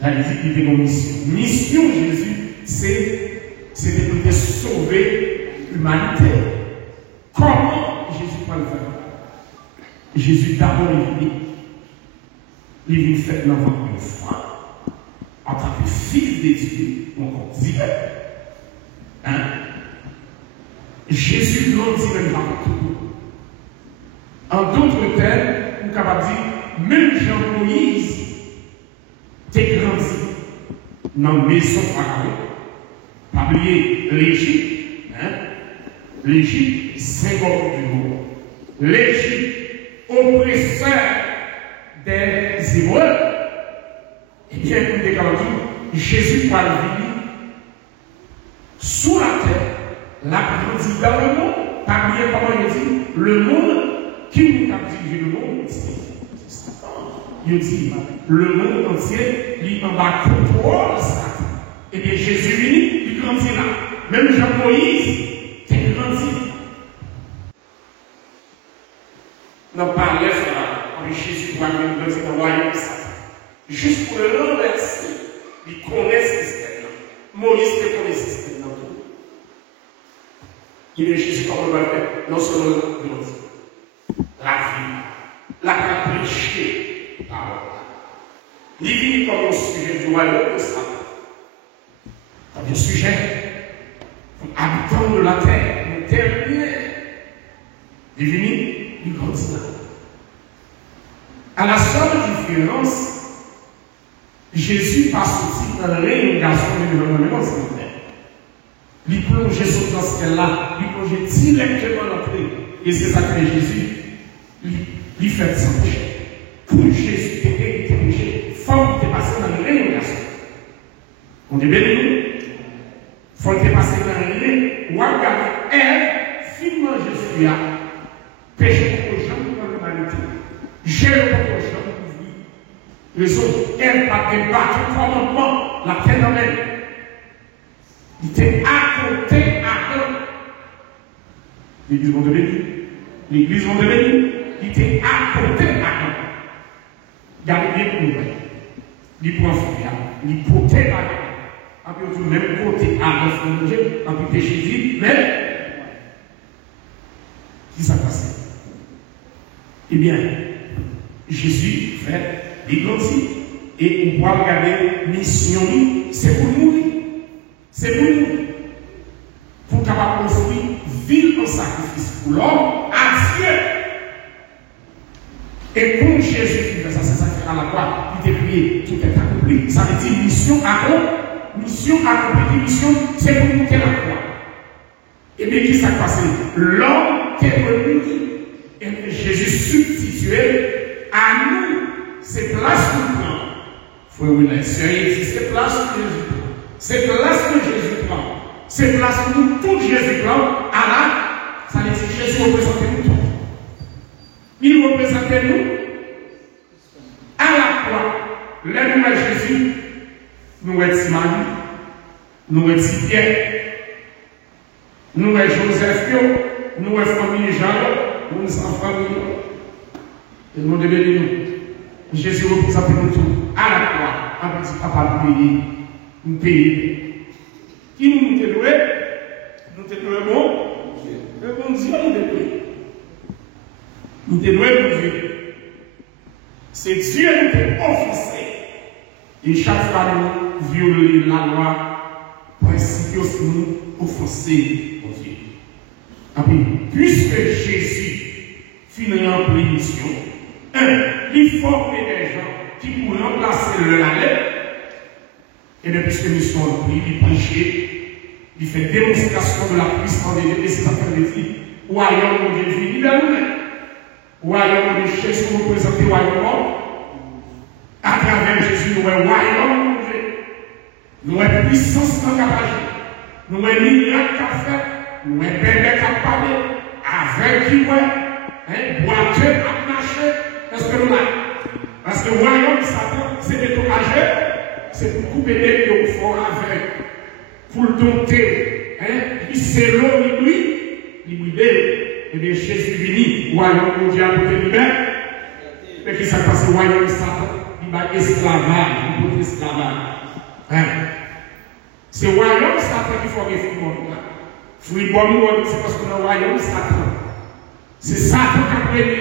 Là, il dit une mission. Mission Jésus, c'est de sauver l'humanité. Comment Jésus va le faire? Jésus d'abord il vient faire l'enfant une fois, en tant que fils de Dieu, on dit. Hein? Jésus grandit même partout. En d'autres termes, on est capable de dire, même Jean-Moïse, t'es grandi dans la maison pharaon. Pas oublier l'Égypte. Hein? L'Égypte, symbole du monde. L'Égypte, oppresseur des Hébreux. Eh bien, nous déclarons, Jésus va venir sous la terre, la grandi dans le monde. Parmi comment il dit, le monde qui nous a dirigé le monde, c'est Satan. Il dit, le monde entier, il en va contrôler Satan. Eh bien, Jésus venu, il grandit là. Même Jean-Moïse, il grandit. Dans parler ça, Jésus doit grandir dans le royaume de Satan. Juste pour le renverser, il connaît ce système-là. Moïse connaît ce système-là. Il est Jésus comme le faire, non seulement grandir. La vie, la prêcher, parole. Il vit comme un sujet du royaume de Satan. Comme un sujet, habitant de la terre, une terre lumière. Il vit, il grandit là. À la seule différence, Jésus passe aussi dans l'élongation de l'environnement, s'il vous plaît. Il plonge dans ce qu'elle-là, il plonge directement dans le prix. Et c'est ça que Jésus, il fait sans péché. Pour Jésus, il était péché, il faut qu'il passe dans l'élongation. On est bien nous? Il faut qu'il passe dans l'élongation. Ou regarde, elle, finalement, Jésus a péché pour les gens de l'humanité. J'ai le contre les gens de vie. Les autres, elle n'a débattu commandement, la phénomène. Il était à côté à eux. L'église vont devenir. L'église vont devenir. Il était à côté à eux. Gardez bien pour nous. Il prend son bien. Il protège à eux. En plus, du même côté à eux, en plus, péché dit, mais qui s'est passé? Eh bien, Jésus fait des grandit. Et on pourra regarder mission, c'est pour mourir. C'est pour nous. Pour capable construire ville en sacrifice pour l'homme à Dieu. Et pour Jésus qui fait ça, c'est ça qui fait à la croix, il était prié, tout est accompli. Ça veut dire mission accomplie. Mission accomplie, mission, c'est pour monter la croix. Et bien, qui s'est passé? L'homme qui est revenu, et Jésus substitué à nous, ces places nous prend. Frère Willis, ces places que Jésus prend. Ces places que Jésus prend. Ces places que nous, tout Jésus prend, à la, ça veut dire que Jésus représente nous tous. Il représente nous à la croix. Là, nous, Jésus, nous sommes Marie, nous sommes Pierre, nous sommes Joseph, nous sommes famille Jean, nous sommes famille. Et nous devons dire nous. Jésus représente nous tous à la croix. En petit papa payer, nous payer. Qui nous te loué? Nous te loué bon? Le bon Dieu nous te loué. Nous te loué mon Dieu. C'est Dieu qui nous a offensé. Et chaque fois nous violons la loi, principe nous offenser mon Dieu. Après, puisque Jésus finit en mission, il faut que des gens qui pourraient remplacer le lait, et bien puisque nous sommes remplis, il prêche, il fait démonstration de la puissance de Dieu, et c'est ça qu'il dit, royaume de Dieu, il a nous-mêmes. Royaume de Jésus, nous représentons le royaume. À travers Jésus, nous avons royaume de Dieu. Nous avons puissance dans la capacité. Nous avons miracle à faire. Nous avons bébé à parler. Avec qui, boiteux à marcher. Est-ce que nous avons? Parce que le royaume de Satan, c'est découragé. C'est pour couper les pieds au fort avec. Pour le dompter. Il c'est l'eau, il brûle. Eh bien, Jésus venu, royaume de Dieu à côté de lui-même. Mais qui s'est passé, royaume de Satan, va esclavage, pour esclavage. Hein? C'est le royaume Satan qui faut réfléchir. Fruit bon, c'est parce que le royaume Satan. C'est Satan qui a prêté.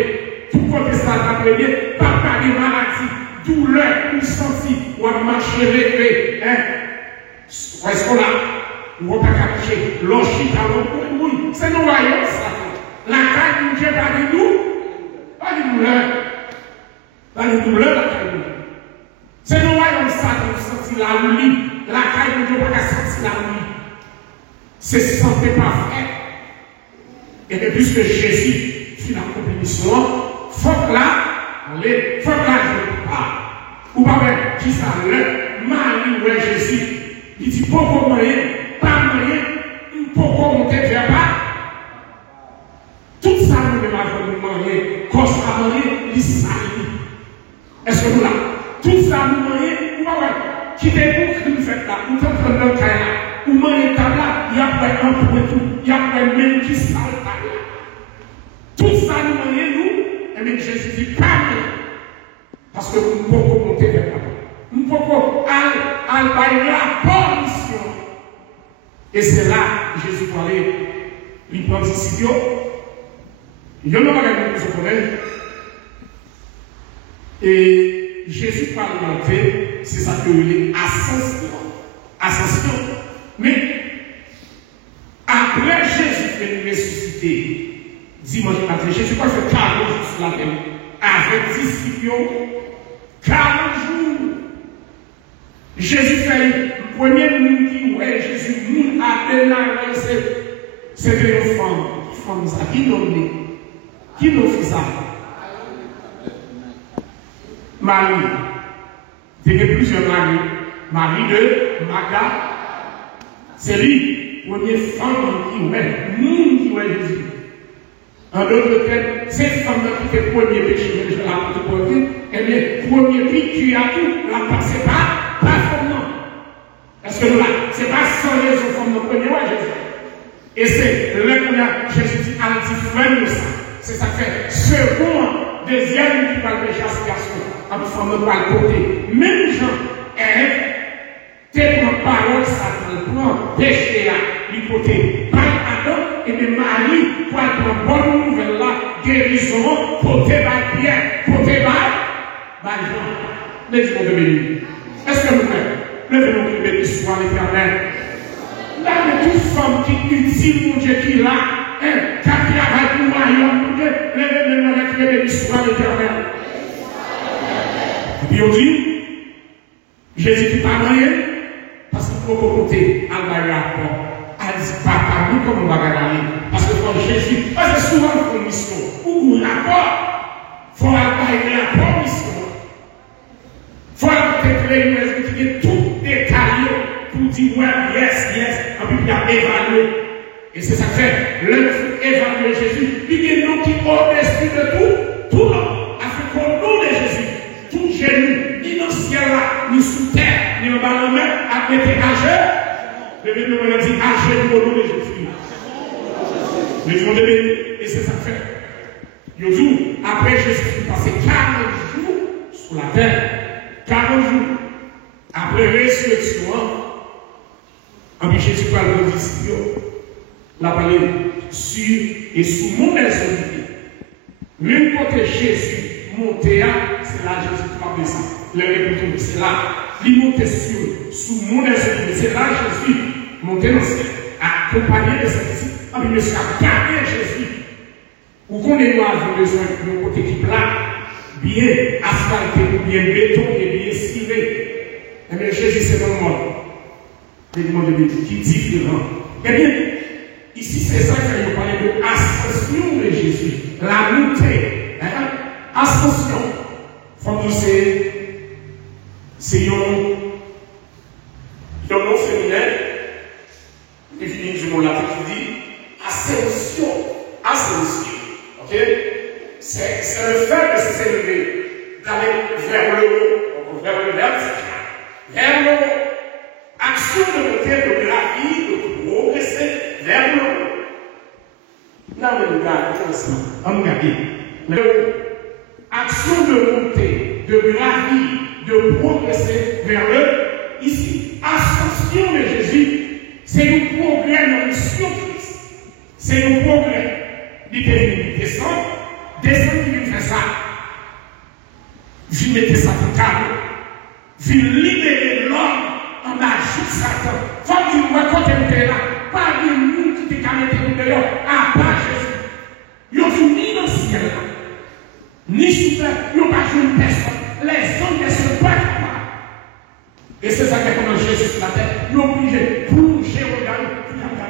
Tout côté Satan a prêté. Pas de maladie, douleur, ou senti, ou à marcher rêver. Hein? Est-ce qu'on a? Ou on va cacher. L'ochit à l'eau. C'est le royaume Satan. La caille de Dieu pas de nous. Pas de douleur. Pas de douleur, la caille de nous. C'est le royaume Satan qui sentit la roulie. La caille de Dieu pas sentir la roulie. C'est santé parfait. Et puisque Jésus fit la compétition, faut que là, allez, faut que là, je ne pas. Ou pas même, qui ça le Marie, ouais, Jésus, il dit, pourquoi moyen, pas moyen, pourquoi monter vers bas. Tout ça, nous devons moyen, cause à moyen, il s'allie. Est-ce que nous là? Tout ça, nous moyen, ou pas même, qui découvre que nous faites là, nous sommes en train de faire là. Ou manger là, il y a pas un peu tout, il y a pas même qui sale là. Tout ça nous mangeons nous, et bien Jésus dit pas parce que nous pouvons monter vers là. Nous pouvons aller la position. Et c'est là que Jésus parlait, il prend des studios. Il y en a pas de nous connaît. Et Jésus parle dans le c'est ça que il est ascension. Ascension. Mais après Jésus est ressuscité, dimanche matin, Jésus a fait 40 jours sur la terre, avec disciples, 40 jours. Jésus fait le premier monde qui ouais, Jésus, nous a démarré, c'est des femmes, ça, qui nous fait ça? Marie, il y a plusieurs maris, Marie de Maga. C'est lui, première femme qui est, nous qui est Jésus. En d'autres termes, cette femme qui était premier péché, je l'ai apporté, elle est premier qui a tout, la passé pas fortement. Parce que nous là, c'est pas sans raison comme le premier roi Jésus. Et c'est là qu'on a Jésus dit, à différent de ça. C'est ça fait second, deuxième qui va le péché à ce garçon, à nous faire notre côté. Même gens, Ève, tellement parole, Satan prend péché à du côté par Adam et de Marie pour être bonne nouvelle là, guérison, côté par Pierre, côté par Jean. Laissez-moi de bénir. Est-ce que nous faisons? Levez-nous pour bénir soit l'Éternel. Là, mais toute femme qui utile mon Dieu qui là, qui travaille pour moi, mon Dieu, levez-nous pour bénir soit l'Éternel. Et puis on dit, Jésus qui parle rien. Parce qu'il faut côté, à la rapport, à dire pas nous comme on va gagner. Parce que quand Jésus, parce que souvent il faut mission, ou un rapport, il faut avoir un rapport mission. Il faut avoir tout détaillé pour dire ouais, yes, et puis il y a évalué. Et c'est ça que fait, le évaluer Jésus, il y a un nom qui est au-dessus de tout nom, afin qu'au nom de Jésus, tout genou, ni dans le ciel là, ni sous terre, ni en bas de la main, a été âgé. Le Bible nous dit âgé au nom de Jésus. Les jours de béni, et c'est ça que fait. Youzou, après Jésus, il passé 40 jours sur la terre. 40 jours. Après résurrection, en plus Jésus parle aux disciples, il a parlé sur et sous mon responsabilité. Même côté Jésus monté, c'est là Jésus qui parle de ça. Le c'est là. Il montait sous mon responsabilité. C'est là Jésus monté dans ce accompagné de cette ici. En plus, monsieur a gardé Jésus. Ou qu'on ait besoin de côté qui plat, bien asphalté, bien béton et bien ciblé. Eh bien, Jésus, c'est mon monde. Le monde de Dieu qui est différent. Eh bien, ici, c'est ça qu'il faut parler de ascension de Jésus. La montée. Hein? Ascension. Faut que c'est un nom féminin. Il finit du mot latin qui dit ascension. Ascension. Ok? C'est le fait de s'élever, d'aller vers le haut, vers le vertical. Vers le haut. Action de monter, de gravir, de progresser vers le haut. Là, on regarde ensemble. On regarde. Le haut. Action de monter, de gravir, de progresser vers le ici. Ascension de Jésus, c'est le progrès dans le mission Christ. C'est le progrès. Il devient descendre qui vient faire ça. Vient mettre ça pour câble. Vient libérer l'homme en agit Satan. Faut dire, moi, quand elle était là, pas de nous qui te mettre dehors, à part Jésus. Ils ont dit ni dans le ciel, ni sous terre, ils n'ont pas joué une personne. Les hommes ne sont pas capables. Et c'est ça que quand Jésus sur la terre, ils ont obligé de plonger, regarder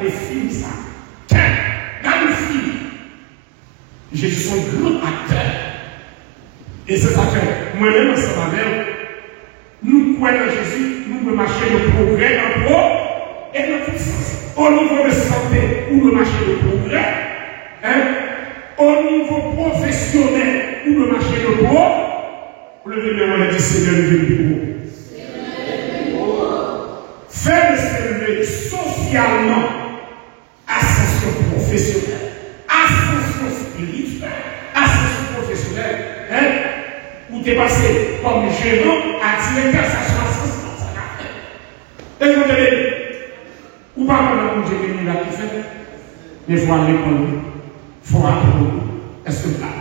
les films, ça. Tiens, regarde le film. Jésus est un grand acteur. Et c'est ça que moi-même, ensemble avec nous croyons en Jésus, nous devons marcher de progrès en pro et dans tout sens. Au niveau de santé, nous devons marcher de progrès. Hein? Au niveau professionnel, nous devons marcher de pro. Levez-le, on a dit Seigneur, levez-le. Faire le s'élever socialement, ascension professionnelle, ascension spirituelle, ascension professionnelle. Hein? Ou t'es passé comme gérant à directeur, ça soit ascension, ça l'a fait. Et vous devez, ou pas comme Dieu venu là qui fait, mais il faut aller prendre, il faut apprendre. Est-ce que là,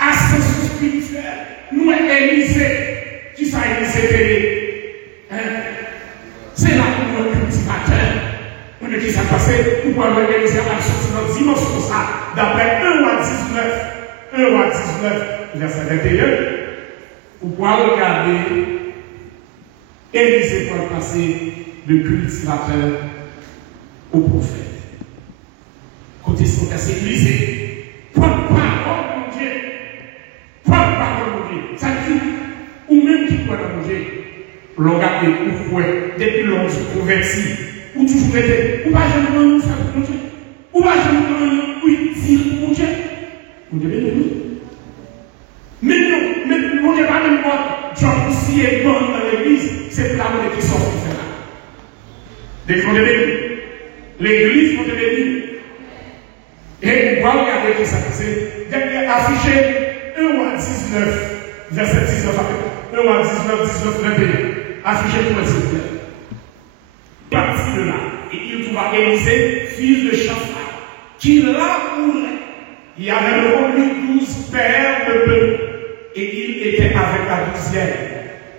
ascension spirituelle, nous Élisée, qui ça Élisée payé? C'est là pour le cultivateur. On est qui s'est passé, ou pour organiser la sortie dans notre dimension ça, d'après 1 à 19, verset 21, ou pour regarder Élisée pour passer de cultivateur au prophète. Côté son verset Élisée, prends parole mon Dieu, prends parole mon Dieu. Ça dit, ou même qui croit dans mon Dieu, l'on regarde ou quoi, depuis l'on se convertit, ou toujours été, ou pas jamais nous faire pour mon Dieu, ou pas jamais nous utile pour mon Dieu. Vous devez le dire. Mais non, mais mon Dieu pas même pas, Dieu aussi est bon dans l'église, c'est pour la monnaie qui sort qui fait là. Dès qu'on devait dire, l'église, on devait dire. Et on va regarder qui ça c'est. Affiché 1 à 19, verset 19, 1 à 19, 21. Affiché pour s'il vous plaît. Parti de là, et il trouva Élisée, fils de Shaphat, qui l'amourait. Il y avait pour lui 12 paires de bœufs, et il était avec la 12e.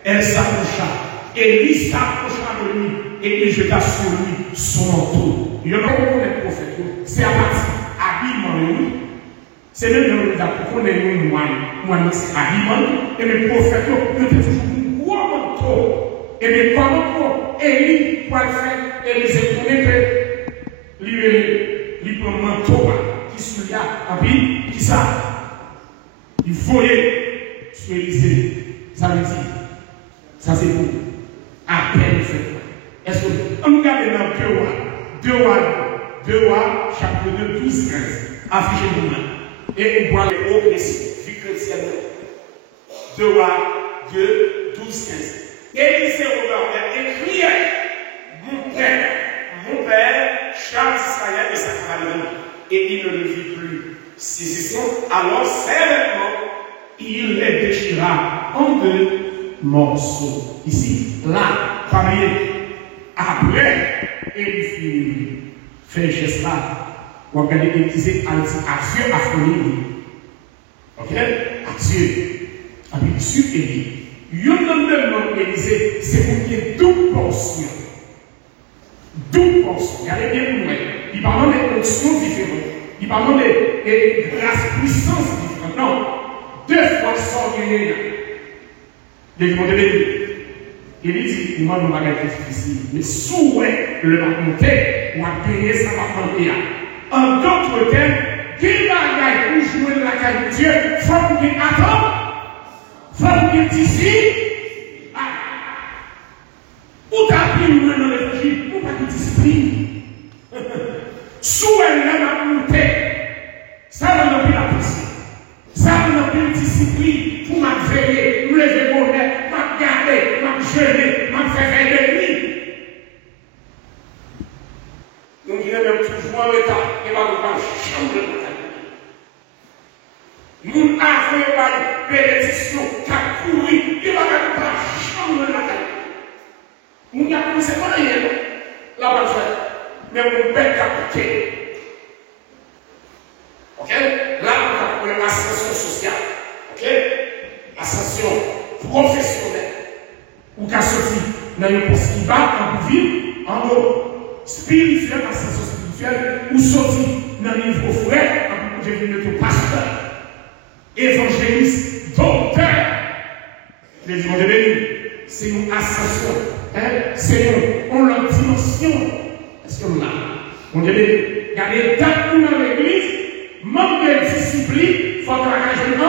Elle s'approcha, et lui s'approcha de lui, et il jeta sur lui son manteau. Il y a pas beaucoup de prophètes, c'est à partir habillement, c'est même le cas pour qu'on ait une moine, c'est habillement, et les prophètes, ils ont toujours un gros manteau. Et bien, pendant qu'Élie, pour le faire, Élisée tournait que lui prend un manteau qui se là, et puis, qui ça? Il voyait sur Élisée. Ça veut dire, ça c'est pour à peine fait. Est-ce que, on regarde dans 2 Rois, chapitre 2, 12, 15, affiché pour moi. Et on voit les hauts précis, vie chrétienne. 2 Rois 2, 12, 15. Élisée regardait et criait, mon père, Charles Israël et sa famille. Et il ne le vit plus. Saisissant alors ses vêtements, il les déchira en 2 morceaux. Ici, là, parmi après, il finit. Fait geste là. Vous regardez, il disait à Dieu à folie. Ok? À Dieu. À Dieu et dit. Il y a un demande Élisée, c'est pour qu'il y ait 2 portions. 2 portions. Regardez bien pour moi. Il parle des fonctions différentes. Il parle des grâces, puissances différentes. Non. 2 fois sans gagner. Les gens il dit, moi, mon bagage est difficile. Mais souhait le monter, ou à payer ça va prendre. En d'autres termes, quel bagage pour jouer la caille de Dieu, faut qu'il attende. Faut qu'il d'ici. Où t'as pris le dans l'évangile, ou pas de discipline. Souhait la monter. Ça va nous la poussée. Ça va nous discipline pour m'aveiller, me lever mon nez, m'garder, m'enchaîner, m'enfermer de nuit. Nous disons même toujours en état, et va nous faire chambre de la nous avons une bénédiction qui a couru, il mais mon père capoté. Ok? Là, on a l'ascension sociale. Ok? Ascension professionnelle. Ou qu'à sortir dans une poste qui bat en ville, en haut, spirituel, ascension spirituelle, ou sortir dans un niveau frère, en devenir notre pasteur, évangéliste, docteur. Les gens de béni, c'est une ascension. Hein? C'est une autre dimension. Est-ce que nous l'avons? On dit, regardez, tant que dans l'église, manque de discipline, il faut que la jeune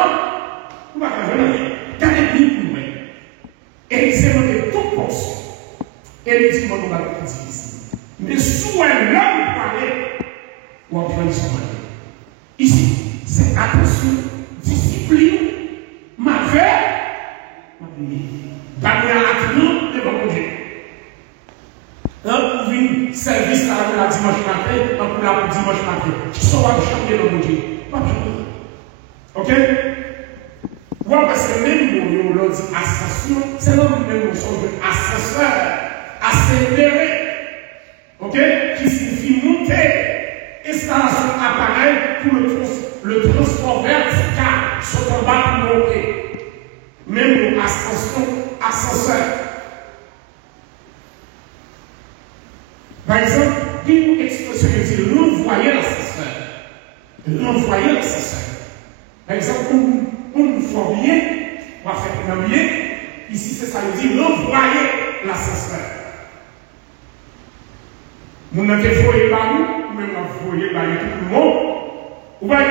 ou pas la jeune gardez nous nous et il s'est demandé toute portion. Et il dit, moi, nous allons difficile. Mais sous un homme parler, ou apprendre son mari. Ici, c'est attention, discipline, ma veille, ma vie. Daniel Atlan, devant mon Dieu. Pour venir service là pour la dimanche matin, pour la dimanche matin. Qui sont à chanter dans mon Dieu? Pas chanter. Ok? Ouais, parce que même on dit ascension, c'est l'homme même au sens de ascenseur, accéléré. Ok? Qui signifie monter. Installation appareil pour le transport vertical, sur en bas pour monter. Même ascension, ascenseur. Par exemple, une expression qui dit l'envoyer l'ascenseur. L'envoyer l'ascenseur. Par exemple, on fait bien, on va faire un bien. Ici, c'est ça, il dit l'envoyer l'ascenseur. Vous n'avez pas voyé par nous, ou même vous voyez par tout le monde. Vous voyez,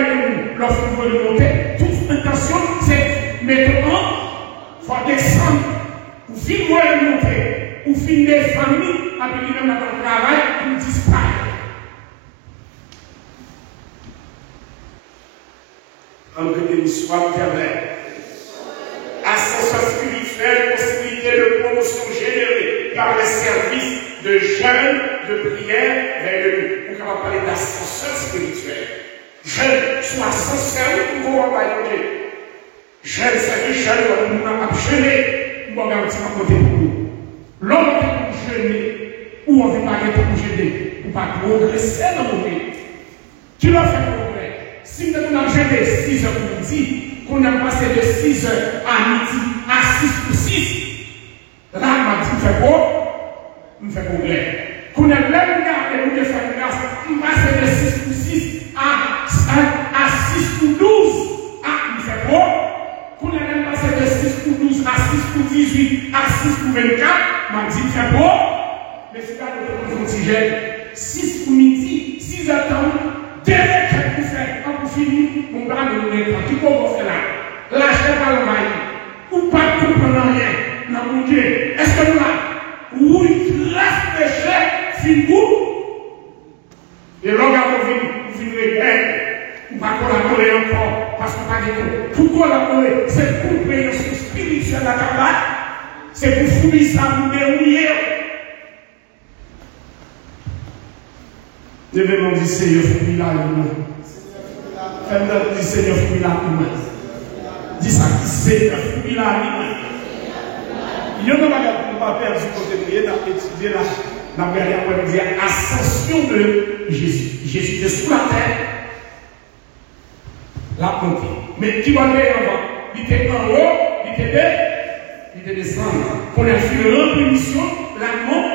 lorsque vous voulez monter, toute intention, c'est maintenant, il faut descendre. Vous finissez de monter. Ou fin des familles, avec lui-même dans le travail, pour disparaître. En que béni soit l'éternel. Ascension spirituelle, possibilité de promotion générée par les services de jeûne, de prière vers le but. On va parler d'ascension spirituelle. Jeûne, soit ascenseur, pour vous envoyer. Jeûne, c'est que jeûne, on va jeûner, on va garder un côté pour nous. L'homme qui est jeûner, ou on veut pas être pour jeûner, ou pas progresser dans le monde. Qui l'a fait progrès? Si nous avons jeûné 6 heures pour midi, qu'on a passé de 6 heures à midi à 6 pour 6, là, on a dit, on fait quoi? On fait progrès. Qu'on a même gardé, on a fait grâce, on passe de 6 pour 6 à 6 pour 12, on fait quoi? Qu'on a même passé de 6 pour 12 à 6 pour 18 à 6 pour 24, m'a dit très beau, mais c'est pas le contingent. 6 pour midi, 6 heures temps, derrière qu'elle pour faire, quand vous finissez, on va nous mettre, qui peut vous faire là? Lâchez pas le maïs, ou pas comprendre rien, non mon Dieu, est-ce que nous là, oui, classe péché, fin vous, et l'organe vous finirez bien. Ou pas collaborer encore, parce qu'on pas dit tout. Pour collaborer, c'est pour compréhension spirituelle à la c'est pour fournir ça, pour dérouiller. Devez-nous dire, Seigneur, fournis la humain. Faites-nous dire, Seigneur, fournis la humain. Dis ça, Seigneur, fournis la humain. Il y a un pas perdre du côté de Dieu, on a étudié là, on a regardé dire ascension de Jésus. Jésus est sous la terre. La montée. Mais qui va aller avant? Il était en haut, il était descendu. Qu'on a fait une rémission, la mort,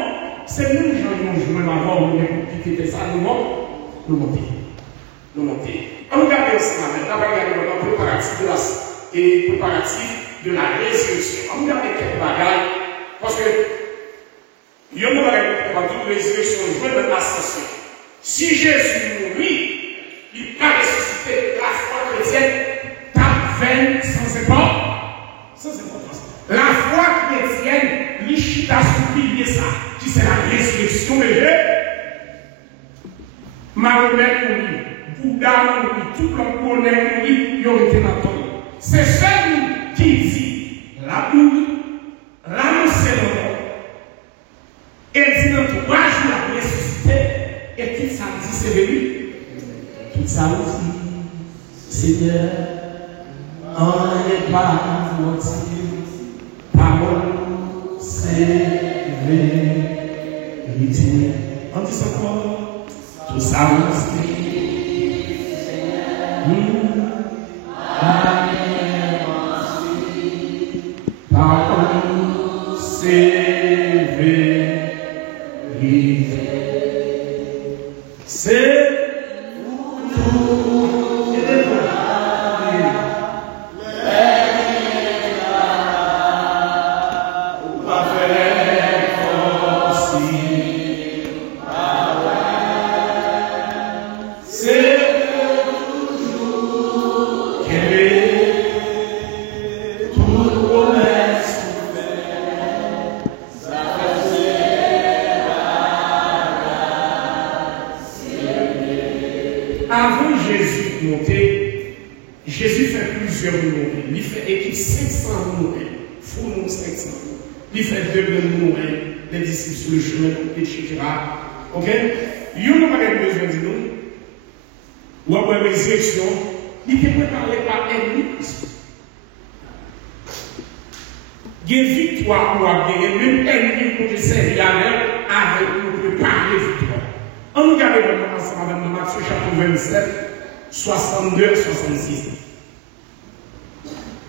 c'est nous, Jean-Jean, je vais m'avoir, qui était ça, nous monter. Nous monter. On regarde ensemble, on va regarder le préparatif de la résurrection. On regarde quelques bagages, parce que il y a une résurrection, je veux l'ascension. Si Jésus mourit, il va ressusciter la foi chrétienne, tape veine sans effort, sans importance. La foi chrétienne, l'ishita soupilier ça, qui c'est la résurrection de Dieu. Mahomet mourit, Bouddha mourit, tout le monde mourit, il aurait été dans ton. C'est celui qui dit la mourir, l'annoncer le monde, et dit dans 3 jours la ressuscité, et tout ça dit c'est venu. Tout ça aussi, Seigneur, on n'est pas menti, parole, c'est vérité. On dit ça quoi? Tout ça,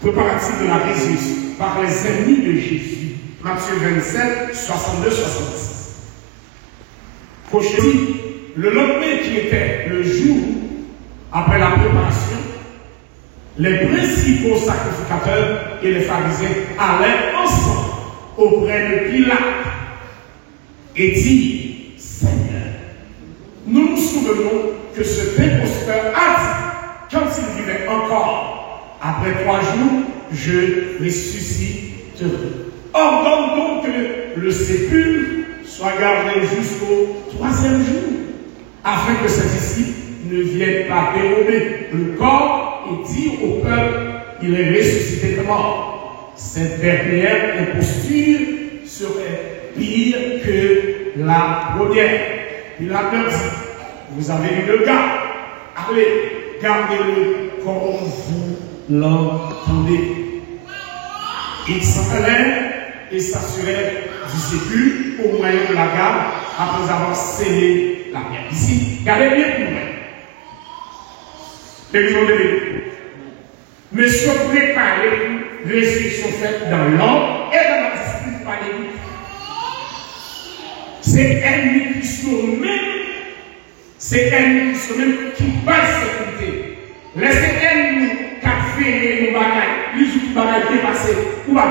préparatif de la résurrection par les ennemis de Jésus. Matthieu 27, 62, 66. Prochain, le lendemain qui était le jour après la préparation, les principaux sacrificateurs et les pharisiens allaient ensemble auprès de Pilate et dirent: Seigneur, nous nous souvenons que ce imposteur a dit, quand il vivait encore, après 3 jours, je ressusciterai. Ordonne donc que le sépulcre soit gardé jusqu'au 3e jour, afin que ses disciples ne viennent pas dérober le corps et dire au peuple: il est ressuscité de mort. Cette dernière imposture serait pire que la première. Il a dit: vous avez eu le gars, allez, gardez-le comme vous l'entendez. Il s'en allait et s'assurait du sépulcre au moyen de la garde après avoir scellé la pierre. Ici, regardez bien pour moi. L'exemple de l'église. Monsieur préparé, résurrection faite dans l'ordre et dans la discipline par l'église. C'est ennemi Christ même. C'est ennemi Christ même qui bat sécurité. Laissez ennemi qui a fait nos bagailles, les outils bagailles dépassés. Ou là,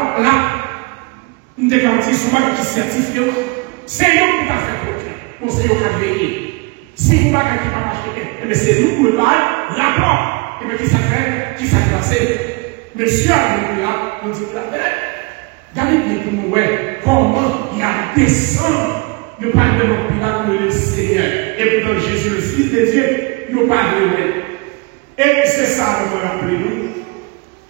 nous devons dire souvent qui certifie. C'est eux qui t'a fait problème. On sait qui a veillé. Si vous n'avez pas marché, c'est nous qui le parlons, rapport. Et bien, qui s'est fait, qui s'est placé. Monsieur a dit là, on dit là, regardez bien pour nous, comment il a descendu. Il parle de mon Pilate, le Seigneur. Et pourtant, Jésus, le Fils de Dieu, il parle de lui. Et c'est ça, on va rappeler nous.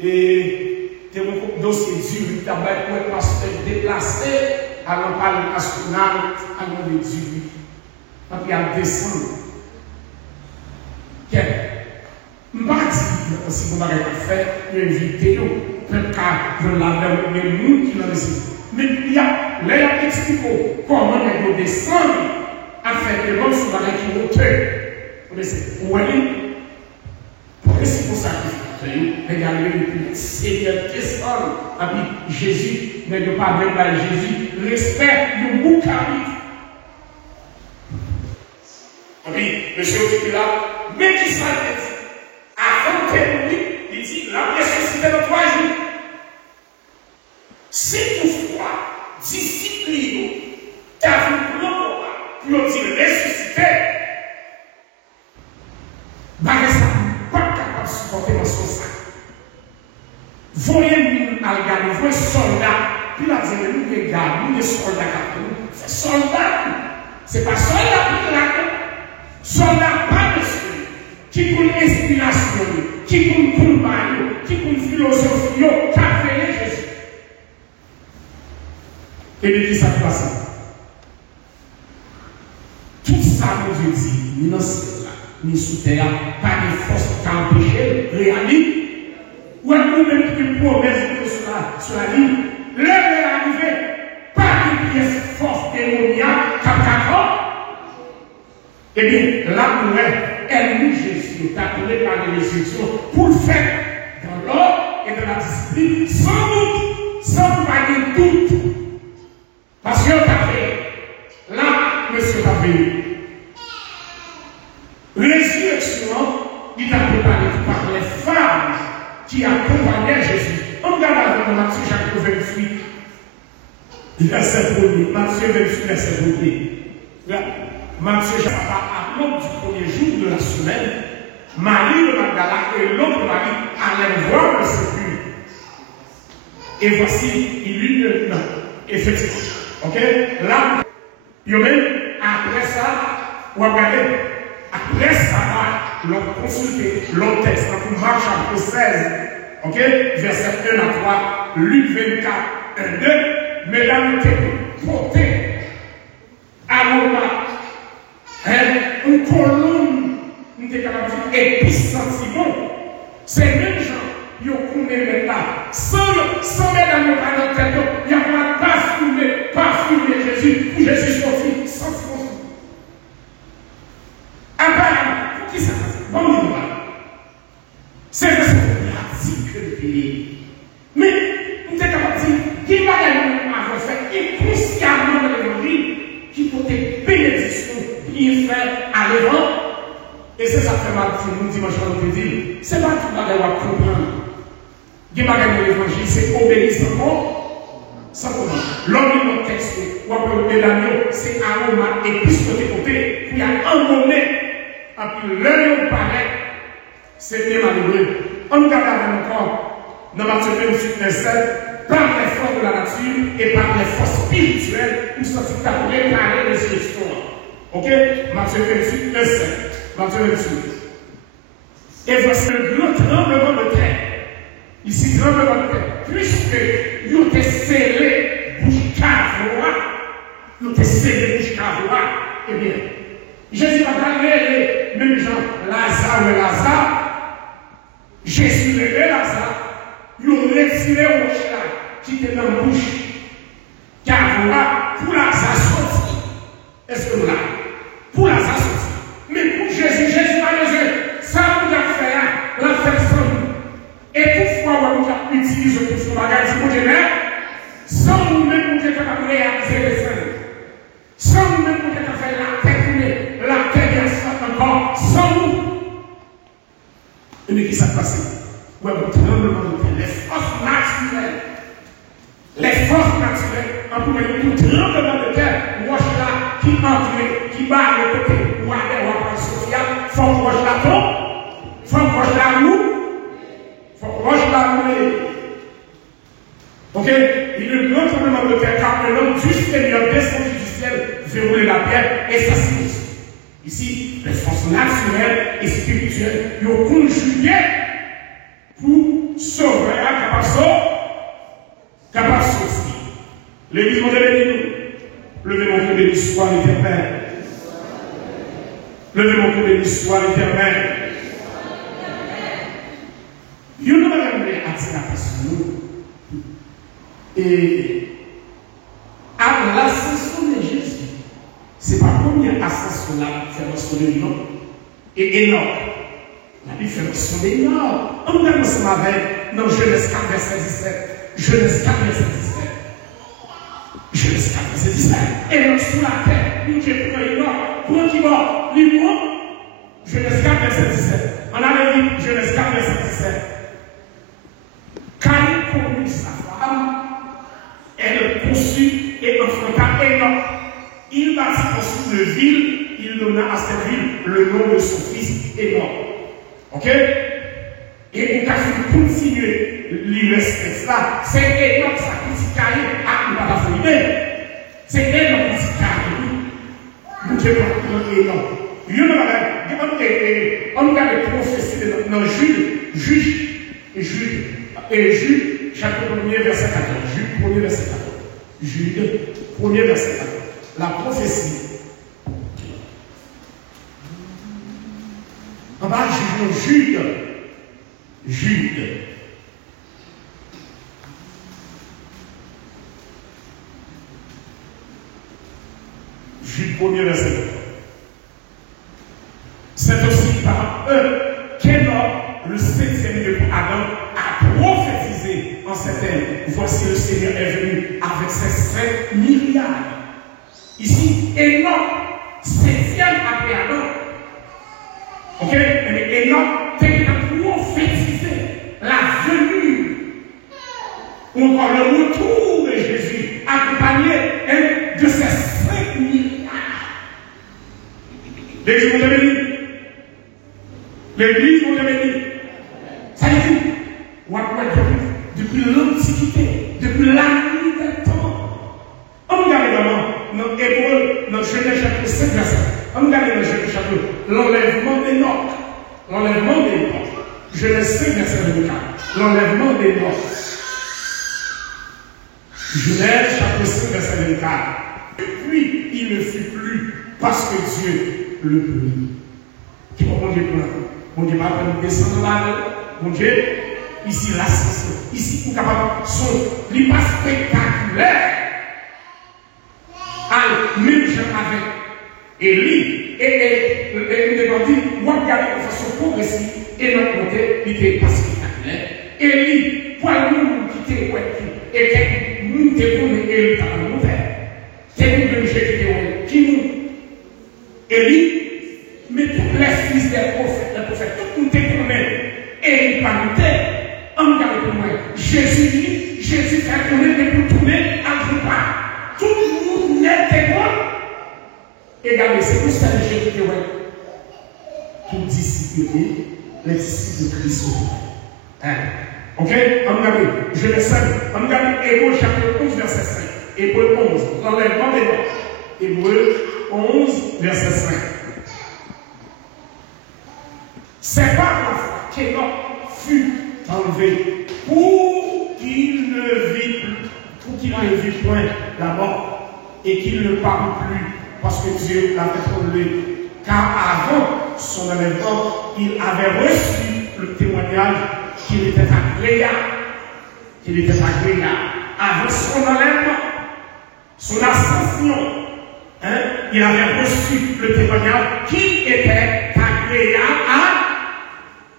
Et c'est un dossier dur, il a été pasteur déplacé à l'empare national, à l'endroit de Dieu. Donc il a descendu. Je ne sais pas si vous avez fait une vidéo, peut-être que la même monde qui l'a laissé. Mais il y a l'air expliqué comment il descend afin que l'homme soit dans la hauteur. Vous savez, où est-ce que c'est pour ça que regardez le Seigneur descend. Jésus ne doit pas même pas Jésus. Respect le boucami. Monsieur dit là, mais qui s'en est avant que lui, il dit la ressuscité dans 3 jours. Si toutefois, discipline, tu as vu pour dire ressuscité, ça pas capable de supporter dans son sac. Voyez-nous à regarder, voyez soldats, puis la dit, nous regardons, nous des soldats c'est soldats, c'est pas soldats qui là. Soldat pas monsieur, qui pour l'inspiration, qui pour le combat, qui pour la philosophie, qui a fait Jésus. Et bien, qui ça passe? Tout ça, nous dit, ni dans ce là, ni sous terre, pas de force qui a empêché, réalité. Ou est nous-mêmes qui promesse sur la ligne, l'heure est arrivée, pas de pièce force démoniaque, cap. Eh bien, là, elle nous Jésus, t'a préparé les résurrection pour le faire dans l'ordre et dans la discipline, sans doute, sans pas de doute. Parce que t'as fait, là, monsieur t'a fait. Résurrection, il t'a préparé par les femmes qui accompagnaient Jésus. On regarde dans Matthieu chapitre 28, verset 1er. Matthieu 28, verset 1er. Matthieu chapitre à l'aube du premier jour de la semaine, Marie de Magdala et l'autre Marie allaient voir le sépulcre. Et voici, il y eut non, effectivement. Ok? Là, après ça, vous regardez, après ça, l'on consulté l'autre texte, dans Marc chapitre 16, ok? Verset 1 à 3, Luc 24, 1, 2, mesdames, portez à l'orat, une colonne, nous sommes capables de dire, épice-sentiment. Ces mêmes gens, ils ont combien maintenant, sans mesdames, dans notre tête, il n'y a pas fumé Jésus, pour Jésus sorti, sentiment. Apparemment, pour qui ça passe? Bon, nous va. C'est pratique de pays. Mais, nous sommes capables de dire, qui va gagner à refaire inconsciemment dans l'évangile, qui faut des bénédictions bien faites à l'avant. Et c'est ça que fait mal pour nous dimanche matin, dire, c'est pas tout le monde doit comprendre. Qui va gagner l'évangile, c'est obéir sans comment. L'homme de notre texte, ou après le Daniel, c'est aroma épice côté côté, il y a un moment. Et puis l'heure où paraît, c'est bien malheureux. On regarde encore dans Matthieu 28, verset, par les forces de la nature et par les forces spirituelles, nous sommes préparés les résurrections. Ok? Matthieu 28, verset. Matthieu 28. Et voici le grand tremblement de terre. Ici, tremblement de terre. Puisque nous avons scellé bouche cavoie, nous avons scellé bouche cavoie, eh bien, Jésus va parler les mêmes gens, Lazare et Lazare. Jésus levait Lazare, il a retiré au chat qui était dans la bouche. Car voilà, pour Lazare sorti. Est-ce que vous l'avez? Pour Lazare sorti. Mais pour Jésus, Jésus a besoin. Ça nous a fait la personne. Et toutefois, on a utilisé pour ce bagage pour Dieu, sans nous-mêmes, nous sommes capables de réaliser les scènes. Sans nous-mêmes, nous sommes capables de faire la tête. La terre est encore sans nous. Et mais qui s'est passé? Ouais, le tremblement de terre, les forces naturelles. Les forces naturelles, en premier lieu, tout tremblement de terre, roche là, qui entre, qui bat le côté, ou à la roche social, faut que roche là tombe, faut que roche là roule, faut que roche là roule. Ok? Il y a eu un grand tremblement de terre, car un homme du Seigneur descendu du ciel, verrouiller la pierre, et ça signifie. Ici, les forces naturelles et spirituelles, ils ont conjugué pour sauver un capable de sortir. L'église de béni nous. Levez mon cœur béni soit l'Éternel. Levez mon cœur béni soit l'Éternel. Dieu nous a amené à dire la personne. Et à l'ascension de Jésus. Ce n'est pas la première ascension là qui fait mention de nom. Et énorme. La Bible fait mention d'énorme. On regarde ensemble avec dans Genèse 4, verset 17. Genèse 4, verset 17. Genèse 4, verset 17. Et sur la terre, nous qui prenons énorme. Pour qui va, l'immense. Genèse 4, verset 17. On avait dit Genèse 4, verset 17. Quand il connut sa femme, elle conçut et enfanta énorme. Il bâtit ensuite une ville, il donna à cette ville le nom de son fils Enoch. Ok? Et on a continuer l'USS là. C'est Enoch, ça qui carré à la folie. C'est Enoch qui carré. Nous devons prendre Enoch. On regarde les prophéties dans Jude, chapitre 1er, verset 14. Jude 1er, verset 14. Jude 1er, verset 14. La prophétie. On va juger Jude. Jude 1er verset. Enoch, 7e après Adam. Ok? Mais Enoch, c'est prophétisé la venue ou encore le retour de Jésus, accompagné de ces 5 milliards. L'église vous bénit. L'église vous bénit. Ça veut dire, depuis l'Antiquité, depuis la nuit des temps, on regarde vraiment dans Hébreu, dans Genèse chapitre 5, verset. On regarde dans Genèse chapitre, l'enlèvement d'Enoch. L'enlèvement d'Enoch. Genèse 5, verset 24. L'enlèvement d'Enoch. Genèse chapitre 5, verset 24. Et puis, il ne fut plus parce que Dieu le punit. Qui va mon Dieu pour mon Dieu va pas descendre là. Mon Dieu, ici, l'ascension. Ici, pour capable, son pas spectaculaire. Même Jean avec Élie, et nous avons dit, moi, regarder de façon progressive, et notre côté, il n'était pas spectaculaire. Élie, pour nous quitter, et que nous détournons Élie dans le monde, c'est nous le jeter qui nous. Élie, mais tous les fils des prophètes, tout nous détournons, et il parle en garde pour moi. Jésus fait tourner pour tourner à Agrippa. Tout le monde n'est témoin. Et regardez, c'est pour ça que Jésus dit, tout disciple, les disciples de Christ. Ok? On regarde, je le sais. On regarde Hébreu chapitre 11, verset 5. Hébreu 11, l'enlèvement des morts. Hébreu 11, verset 5. C'est par la foi qu'Enoch fut enlevé pour qu'il ne vit point la mort et qu'il ne parle plus parce que Dieu l'avait enlevé. Car avant son enlèvement, il avait reçu le témoignage qu'il était agréable. Avant son enlèvement, son ascension, il avait reçu le témoignage qu'il était agréable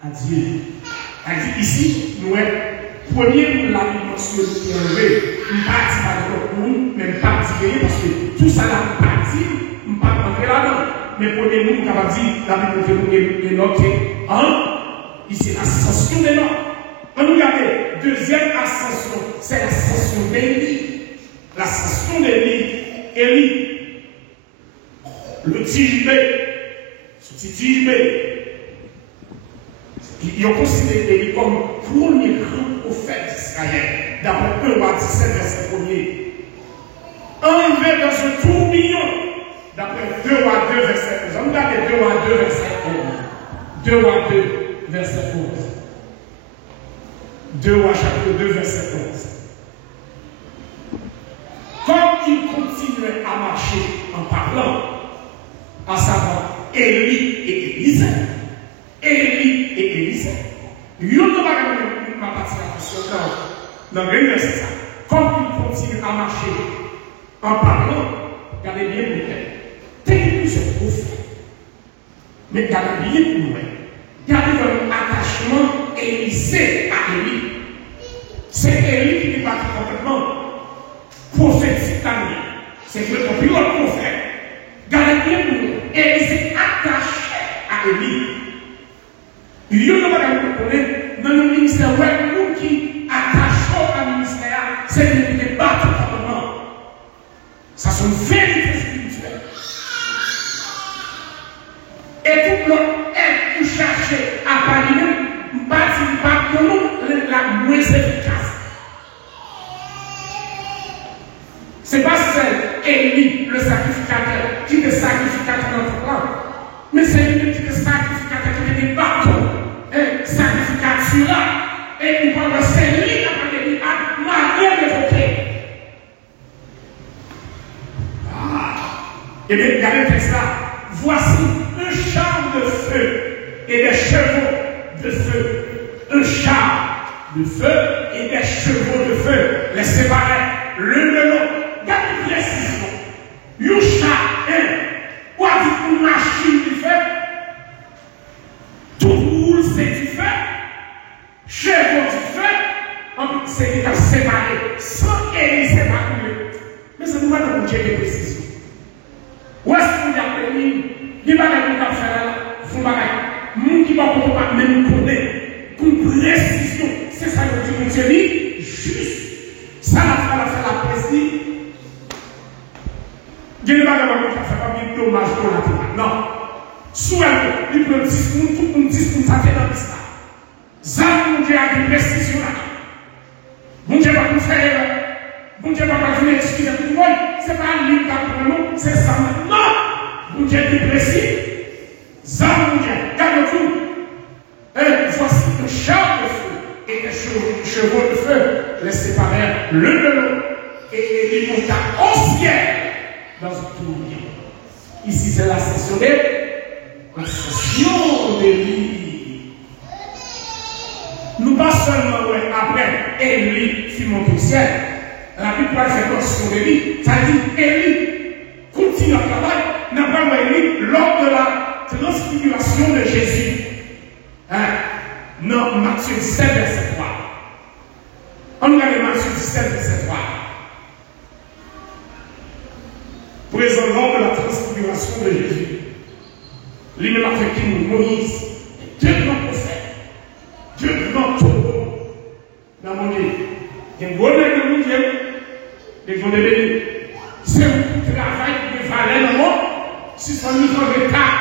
à Dieu. Ici, nous sommes premier pour la dimension qui est enlevée. Nous ne partons pas de notre monde, même pas de parce que tout ça là, nous partons, nous ne partons pas rentrer là-dedans. Mais premier nous, nous avons dit, la Bible est notée. Ici, l'ascension de l'homme. On nous regarde, deuxième ascension, c'est l'ascension d'Élie. L'ascension d'Élie. Élie, le Tijbé, ils ont considéré Élie comme premier grand prophète d'Israël, d'après 1 Roi 17, verset 1er. Enlevé dans un tourbillon, d'après 2 Roi 2, verset 11. On regarde 2 Roi 2, verset 11. 2 Roi 2, verset 11. 2 Roi chapitre 2, verset 11. Comme il continuait à marcher en parlant, à savoir Élie et Élisée. Élie et Élisée. Il ne va pas passer attention dans le verset ça. Comme il continue à marcher en parlant, regardez bien le thème. Techniquement, c'est prophète. Mais regardez bien pour nous. Regardez votre attachement Élisée à Élie. C'est Élie qui n'est pas complètement prophétique à lui. C'est le plus haut prophète. Regardez bien pour nous. Élisée attaché à Élie. Il y a un problème dans le ministère, nous qui attachons à le ministère, c'est de ne pas tout simplement. Ça sont vérités spirituelles. Et tout le monde est pour chercher à parler même, pas pour nous la moins efficace. Ce n'est pas seul Élie, le sacrificateur, qui est sacrificateur dans notre plan, mais c'est lui qui est sacrificateur qui est des bateaux. Sacrificature là, et nous parlons de c'est lui qui a dit à manière d'évoquer. Et bien, regardez le texte là. Voici un char de feu et des chevaux de feu. Un char de feu et des chevaux de feu. Les séparer l'un de l'autre. Regardez précisément. Un char, quoi dit une machine du feu? Tout roule, c'est du feu. Chevaux du feu, c'est à séparer. Sans Élie, c'est pas coulé. Mais ça nous va dans le Dieu de précision. Il n'y a pas de dommage collatéral. Non. Soit il peut 10 pour tout le monde 10 pour ça dans l'histoire. Ça, mon Dieu a des précisions là. Mon Dieu va nous faire. Mon Dieu va pas venir excuser pour moi. Ce n'est pas un livre pour nous, c'est ça. Non. Mon Dieu est précis. Ça, mon Dieu, garde-vous. Voici un char de feu et des chevaux de feu les séparèrent l'un de l'autre et il monta au ciel dans un tourbillon. Ici, c'est la session d'Élie. Nous pas seulement après Élie fut monté au ciel. La Bible parle de mention d'Élie. Ça dit Élie continue à travailler. N'a pas Élie lors de la transfiguration de Jésus. Non, Matthieu 17, verset 3. On regarde Matthieu 17, verset 3. Présent lors de la transfiguration de Jésus. Lui-même a fait qui nous, Moïse, Dieu grands prophètes, Dieu grand taureau. Dans mon Dieu, il y a un gros nègre de mon Dieu, des gens de béni. C'est un travail de valeur dans le monde, si son niveau d'état.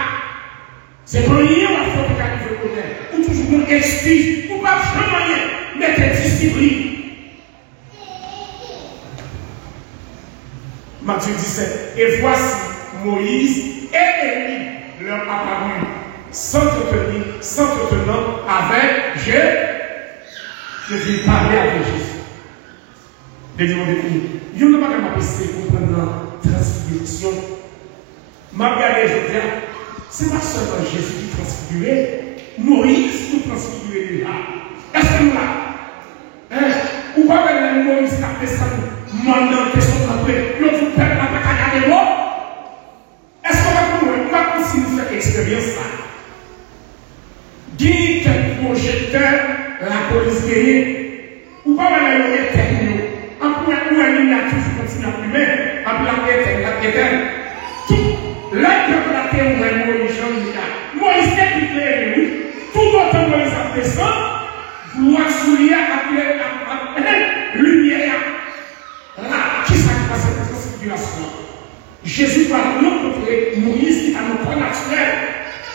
C'est pas rien la faute de quelqu'un de connaître. Ou toujours une excuse, ou pas jamais rien, mais des disciplines. Matthieu 17. Et voici Moïse et Élie leur apparut, s'entretenant avec je vais parler avec Jésus. Les gens de Dieu ne va pas essayer de comprendre la transfiguration. Margaret, je veux dire, c'est pas seulement Jésus qui transfigurait, Moïse qui transfigurait là. Est-ce que nous là? Ou pas même Moïse qui a fait ça, maintenant, question après, il faut faire la bataille de l'eau. Est-ce qu'on va continuer de faire l'expérience là? Dis quel projecteur la police gagne, ou pas même les techniques. En point où elle a toujours continué à fumer, en plan d'éternel. Tout l'acte de la terre où elle Moïse Jean Moïse est clair, oui. Tout autant Moïse a descendu, gloire soulier après lumière. Là, qui s'est passé dans cette configuration? Jésus va nous rencontrer, Moïse qui va nous corps naturel,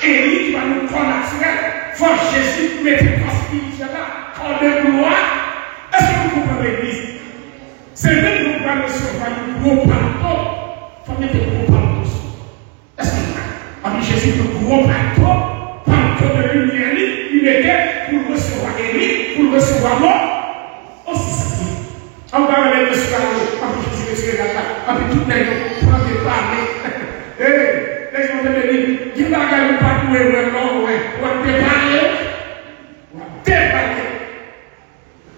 Élie qui va nous corps naturel. Faut Jésus mettre le corps spirituel là, corps de gloire. Est-ce que vous comprenez l'église? C'est vrai que nous parlons sur le gros pardon. Il faut mettre le gros pardon. Est-ce que vous avez Jésus le gros pardon? Pardon de lumière, il mettait pour recevoir Élie, pour recevoir moi. Aussi ça. On va aller le soir, on Jésus, on peut tout le monde prendre des parler. Les gens de l'église, qui va gagner pas pour on va déparler. On va déparler.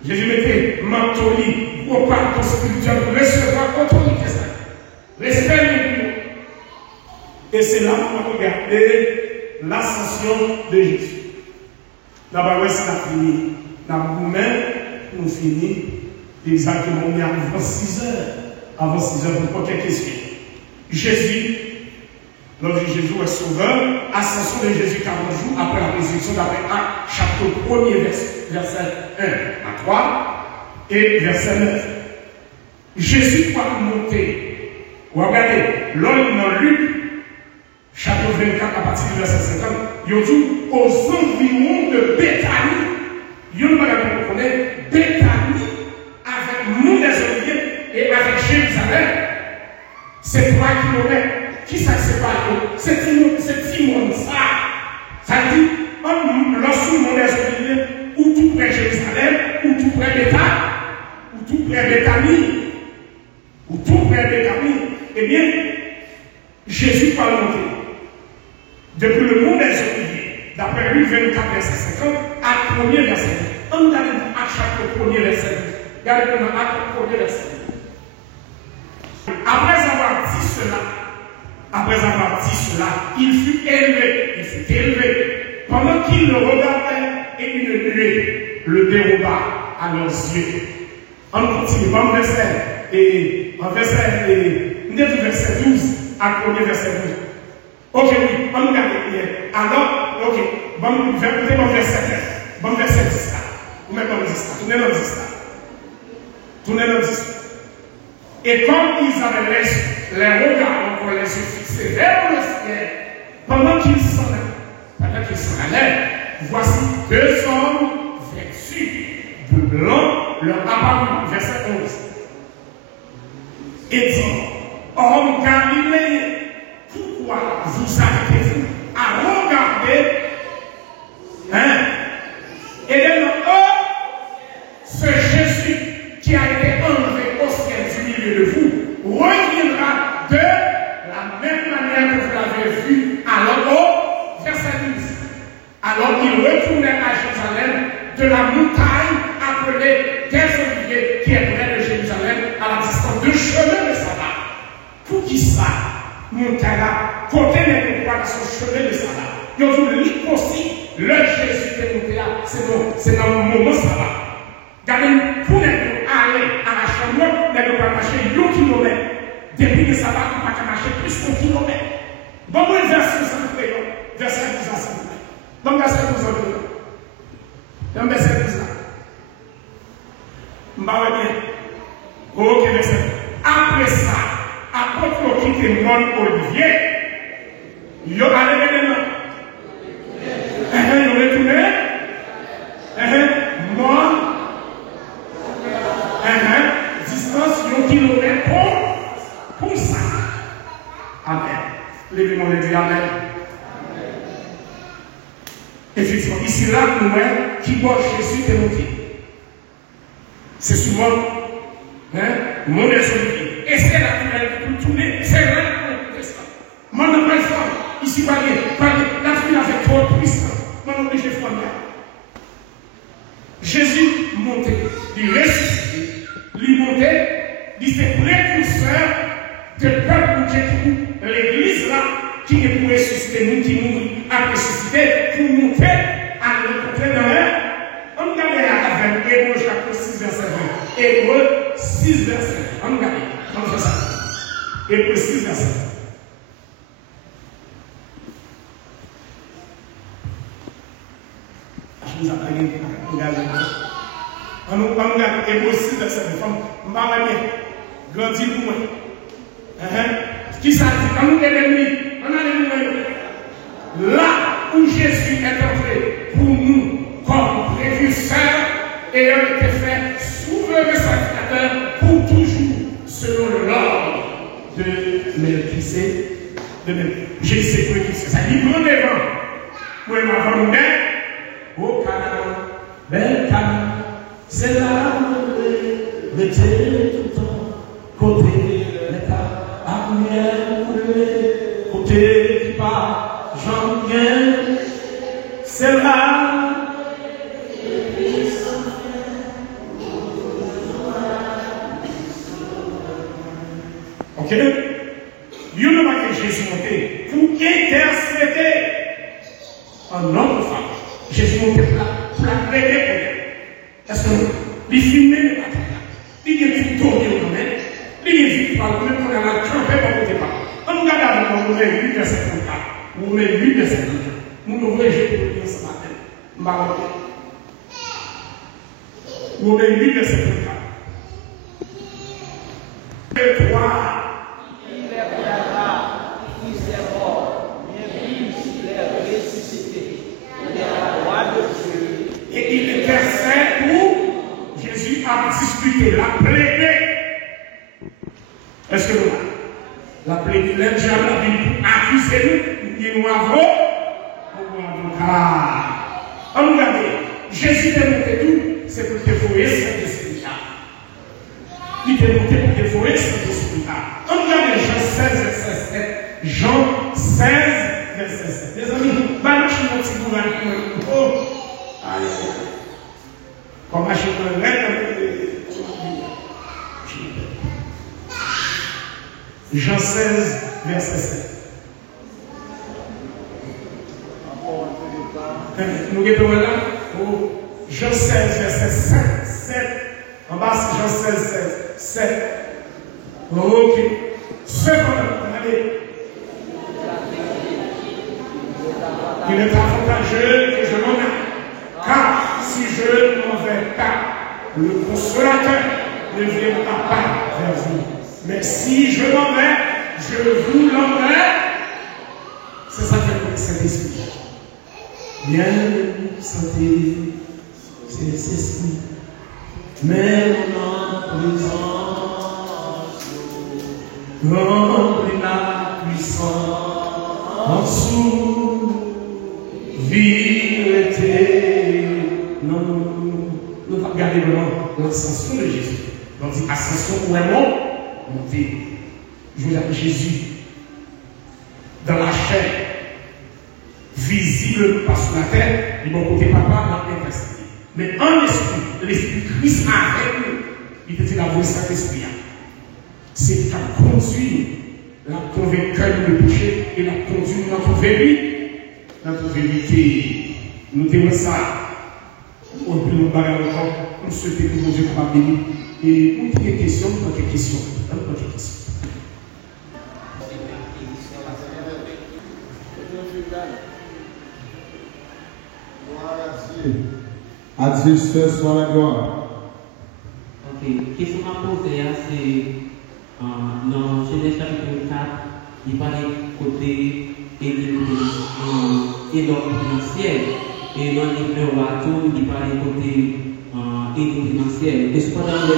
Jésus mettait mentoli. Au pardon spirituel pour recevoir autorité. Respect de Dieu. Et c'est là qu'on va regarder l'ascension de Jésus. D'abord, c'est la fini. Nous-mêmes, nous finissons exactement avant 6 heures. Avant 6 heures, pour quelques questions. Jésus, lorsque Jésus est sauveur, ascension de Jésus 40 jours après la résurrection, d'après Actes, chapitre 1er, verset 1 à 3. Et verset 9. Jésus va monter. Regardez, l'homme dans Luc, chapitre 24, à partir du verset 50, il dit aux environs de Béthanie. Il y a une bagarre qu'on connaît, Béthanie, avec nous les Oliviers et avec Jérusalem. C'est 3 kilomètres. Qui ça sépare? C'est Timon, ça. Ça dit, lorsque nous les Oliviers, ou tout près Jérusalem, ou tout près Béthanie, ou tout près Béthanie, eh bien, Jésus va monter. Depuis le monde des Oliviers, d'après Luc 24, verset 50, à 1er verset 10. On regarde à chaque 1er verset 10. Regardez comment à 1er verset 10. Après avoir dit cela, il fut élevé. Pendant qu'il le regardait, et une nuée le déroba à leurs yeux. On continue, en verset 12 à 1er verset 12. Ok, oui, on regarde bien. Alors, ok, bon verset 13. Bon verset 10 là. Vous mettez dans 10 là. Tournez dans 10 là. Et comme ils avaient les regards, les yeux fixés vers le ciel, pendant qu'il s'en allait, voici deux hommes vêtus de blanc leur apparut, verset 11. Et dit, homme Galiléen, pourquoi vous arrêtez-vous à regarder, et de ce Jésus qui a été enlevé au ciel du milieu de vous reviendra de la même manière que vous l'avez vu. Alors au verset 12. Alors il retournait à Jérusalem de la montagne appelée des Oliviers qui est près de Jérusalem à la distance de chemin de sabbat. Pour qui ça montagne là, côté des pouvoirs dans son chemin de sabbat. Il y a dit aussi, le Jésus qui est monté là, c'est dans le moment sabbat. Regardez, pour aller à la chambre, nous pas marcher 1 kilomètre. Depuis que ça va, on ne peut pas marcher plus qu'1 kilomètre. Bon, on verset 12 à verset 12 à s'il vous plaît. Donc, verset 12 à vous. Donc, verset 12 là. On va voir bien. Ok, verset. Après ça, après qu'on quitte le monde Olivier, il y a allé maintenant. Il y a retourné. Moi. Distance de 1 kilomètre pour ça. Amen. Levez-moi les yeux. Amen. Effectivement, ici là, nous voyons qui voit Jésus est monté. C'est souvent mon esprit. Et c'est là que tout tourner. C'est là que nous ça. Mon nom est fort. Ici, pas la fille avec trop puissance. Mon nom est fort. Jésus montait, il ressuscitait, il montait, il fait précurseur de peuple qui l'église là, qui est pour ressusciter, nous qui nous a ressuscité, pour monter à rencontrer dans un. On regarde avec Hébreu chapitre 6, verset 20. Hébreu 6, verset 20. On regarde, on fait ça. Hébreu 6, verset 20. Je vous appelle on nous regarde Hébreu 6, verset 20. On va aller grandir pour moi. Qui ça dit? On nous ennemi. On a les là où Jésus est entré pour nous comme précurseur et a été fait souverain sacrificateur pour toujours selon l'ordre de Melchizedek. Jésus est précurseur. Ça dit grand devant. Moi, ma femme, au Canada, bel Canada, c'est là où le tout le temps, côté l'État, à côté qui part, j'en viens, c'est là. Ok? Il n'y a pas que Jésus monté pour intercéder en homme femme. Jésus monté pour la plaider pour elle. Est-ce que les films ne pas là? Il y a une victoire quand même. Il y a une victoire quand même qu'on a la trompée pour côté pas. On regarde avec nous, on met 8 verset 34. On met 8 verset 34. Nous nous voulons jeter le lien ce matin. On met 8 verset 34. Et toi, il est là, il est mort, il est ressuscité, il est à la droite de Dieu. Et il intercède où Jésus a discuté, l'a plaidé. Est-ce que nous la plaidé, le diable a dit accusez-nous, il nous avoue, on regarde, Jésus est monté tout, c'est pour défouer cet esprit-là. Il est monté pour défouer cet esprit-là. On regarde Jean 16, verset 7. Jean 16, verset 7. Les amis, balance mon petit courage. Oh, allez. Comment je peux Jean 16, verset 7. Nous regardons là. Oh, Jean 16, verset 7. En bas, c'est Jean 16, 7. Ok. Cependant, regardez. Il est avantageux que je m'en aille. Car si je n'en vais pas, le consolateur ne viendra pas vers vous. Mais si je m'en vais, Je vous l'enverrai. C'est ça que c'est l'esprit. Bien, santé, c'est l'esprit. Mais en présence, remplis la puissance sous vérité. Non, nous allons regarder l'ascension de Jésus. Donc, ascension où est mort, monter. Je veux dire Jésus, dans la chair, visible par sur la terre, de mon côté papa, dans l'intercité. Mais en esprit, l'esprit Christ avec nous, il te dit la voix Saint-Esprit. C'est qu'à conduire, la convaincre de péché et la conduire notre vérité. Nous devons ça. On peut nous parler encore, on se fait que nos Dieu va bénir. Et pour quelques questions, quelques questions. À Dieu seul soit la gloire. Ok, question à poser, c'est dans Genèse chapitre 4, il parlait côté financier. Et dans le retour, il parlait côté financier. Et cependant, dans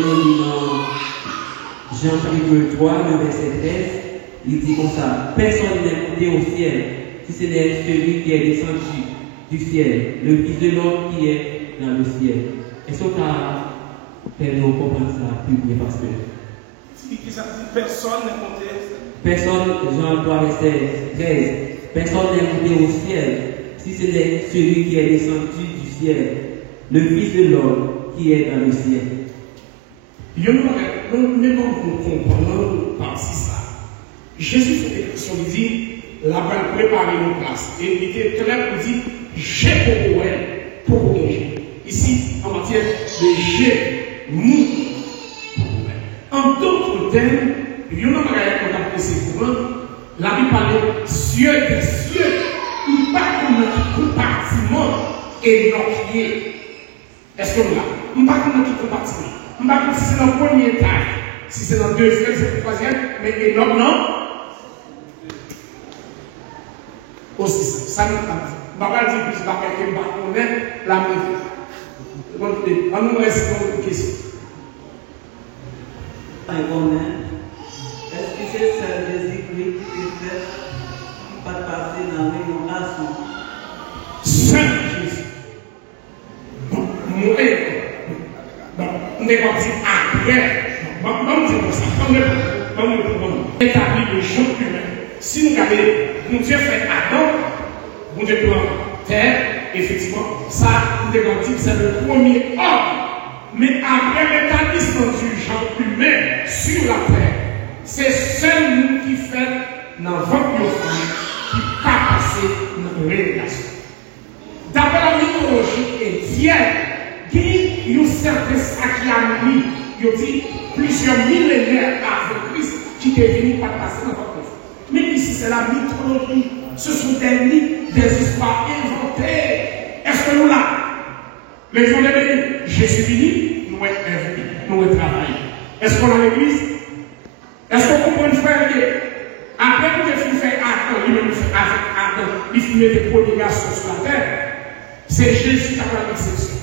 Jean chapitre 3, le verset 13, il dit comme ça: personne n'est monté au ciel, si ce n'est celui qui est descendu du ciel, le Fils de l'homme qui est dans le ciel. Est-ce que tu as fait nous comprendre ça plus bien, parce que personne n'est monté. Personne, Jean 3, verset 13, personne n'est monté au ciel, si ce n'est celui qui est descendu du ciel, le Fils de l'homme qui est dans le ciel. Mais comme vous comprenez par ça, Jésus fait des questions, il dit, là-bas, préparer une place. Et il était clair pour dire, j'ai pour elle. Ici, en matière de j'ai, nous, en d'autres termes, il y a un bagage qu'on a apprécié courant, la Bible parle cieux des cieux, il n'y a pas comme un compartiment énorme. Est-ce que vous là? Il n'y a pas comme un compartiment. Il n'y a pas comme si c'est dans le premier étage, si c'est dans le deuxième, c'est le troisième, mais énorme, non? Aussi, ça nous parle. Je ne vais pas dire plus de bagages que je ne connais la méthode. On nous reste une question. Est-ce que c'est ça Jésus-Christ qui fait pas passer dans les nations? Saint Jésus. Bon, on est parti après. Vamos dire comme ça. Vamos établir le genre humain. Si nous regardons, mon Dieu fait Adam, mon Dieu prend terre, effectivement, ça, nous devons dire que c'est le premier homme. Mais après l'établissement du genre humain sur la terre, c'est seul nous qui fait dans votre qui pas passer dans la révélation. D'après la mythologie indienne, il y a un certain sacriani, il y a dit plusieurs millénaires avant Christ qui est venu pas passer dans votre vie. Mais ici, c'est la mythologie. Ce sont des mythes, des histoires inventées. Est-ce que nous là? Les gens de Jésus venu, nous sommes travaillés. Est-ce qu'on a l'église? Est-ce qu'on comprend une frère? Après que Jésus fait Adam, lui-même fait avec Adam, il fait des prodigations sur la terre. C'est Jésus qui a fait l'exception.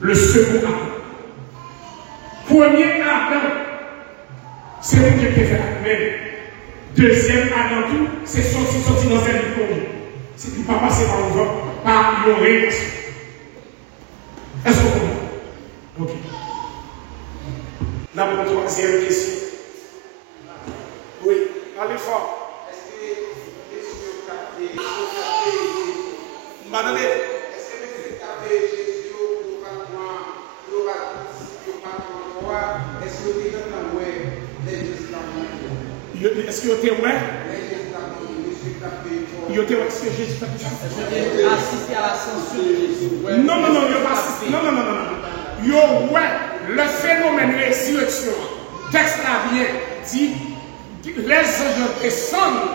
Le second Adam. Premier Adam, c'est vous qui avez fait Adam. Deuxième Adam, tout, c'est sorti dans un livre. C'est qu'il ne va pas passer par le vote, par l'oreille. Est-ce qu'on comprend? Ok. La troisième question. Oui, allez fort. Est-ce que Jésus a capté Madame, est-ce que Jésus a capté Jésus pour pas est-ce que vous êtes dans les Jésus est-ce qu'il était ouais? Il était ouais, c'est Jésus. Assister à l'ascension de Jésus. Non, il n'a pas assisté. Non. Yo, ouais, le phénomène de résurrection, texte là bien dit, les anges descendent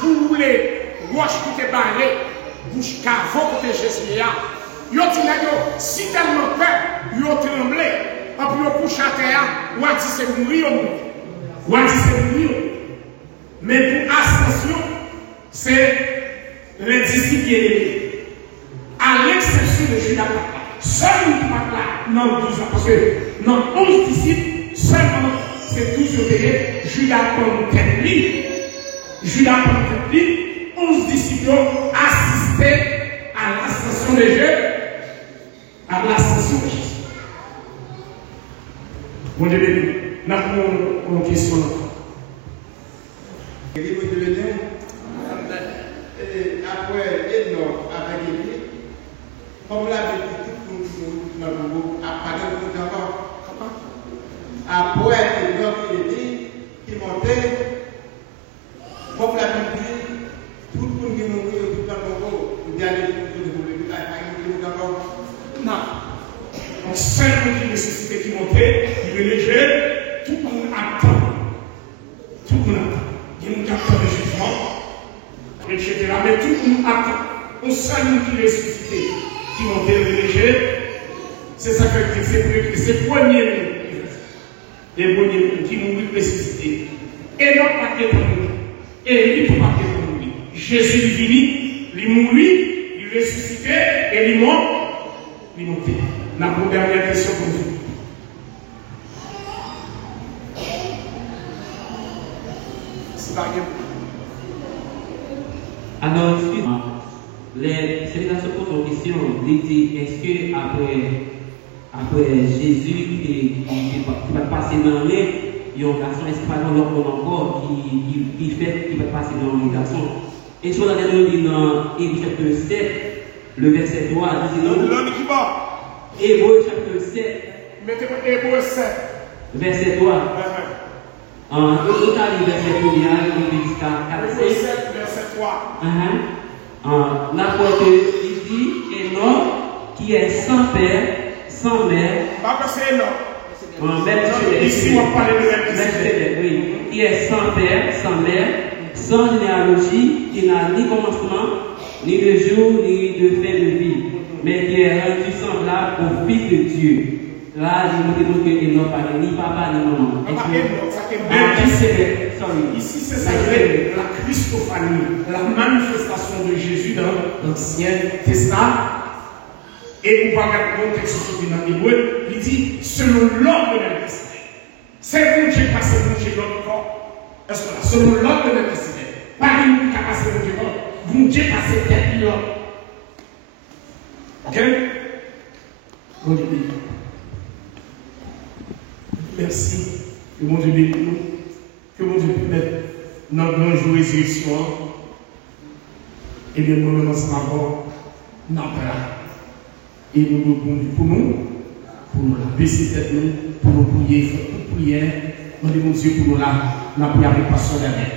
pour les roches qui étaient barrées, bouche cavaux pour Jésus. Yo dit, si tellement peur, yo tremblé, en plus yo couche à terre, ou a dit c'est mourir. Ou a dit c'est mourir. Mais pour ascension, c'est les disciples qui étaient. À l'exception de Judas, seul qui parle là, non 12 ans, parce que non 11 disciples, seulement c'est 12 obéis, Judas comme tête libre, Judas comme tête libre, 11 disciples assistaient à l'ascension de Jésus, à l'ascension de Jésus. Bon Dieu, nous avons une question. Après Enoch avec Élie, comme l'avait dit tout le monde, après Enoch et Élie qui montaient, comme l'avait dit, tout le monde qui mourit, tout le monde, il y a des gens non. Donc, seul qui ressuscité qui montait, il est léger, tout le monde attend. Tout le monde attend. Il y a une attend le jugement, etc. Mais tout le monde attend. On seul qui ressuscité qui montait, il est léger. C'est ça que c'est le premier les premiers qui mourent ressuscité. Et non pas que pour nous. Et lui, pas que pour nous. Jésus est venu, il mourit, il ressuscité, et il monte. La dernière question pour vous. Alors, les célébrations posent une question. Il dit, est-ce que après Jésus qui va passer dans les, il y a un garçon, est-ce qu'il va dans l'ordre encore, qui va passer dans les garçons? Et sur la dernière ligne dans Hébreux chapitre 7, le verset 3, dit non. Hébreux chapitre 7. Mettez-moi Hébreux 7. Verset 3. En total, verset 1, jusqu'à 4. Hébreux 7, verset 3. La porte, il dit Enoch, qui est sans père, sans mère. Pas que c'est Enoch. Ici, on parle de Melchizedek. Oui. Qui est sans père, sans mère, sans généalogie, qui n'a ni commencement, ni de jour, ni de fin de vie, mais qui est rendu semblable au Fils de Dieu. Là, il nous dit que Enoch n'a ni papa ni maman. Ici, c'est ça la Christophanie, la manifestation de Jésus dans l'Ancien Testament. Et on va regarder le texte dans l'Hébreu, il dit selon l'ordre de Melchizedek. C'est vous qui passez vous qui l'autre corps. Est-ce que là, selon l'ordre de Melchizedek, pas une qui a passé vous qui l'autre, vous qui passez tête l'autre. Ok? Bon Dieu. Merci. Que mon Dieu bénisse nous. Que mon Dieu permette notre grand jour de résurrection. Et bien, nous ensemble, notre et nous pour nous la baisser tête nous, pour nous prier, faire toute prière. Nous demandons Dieu pour nous la prière avec passion derrière.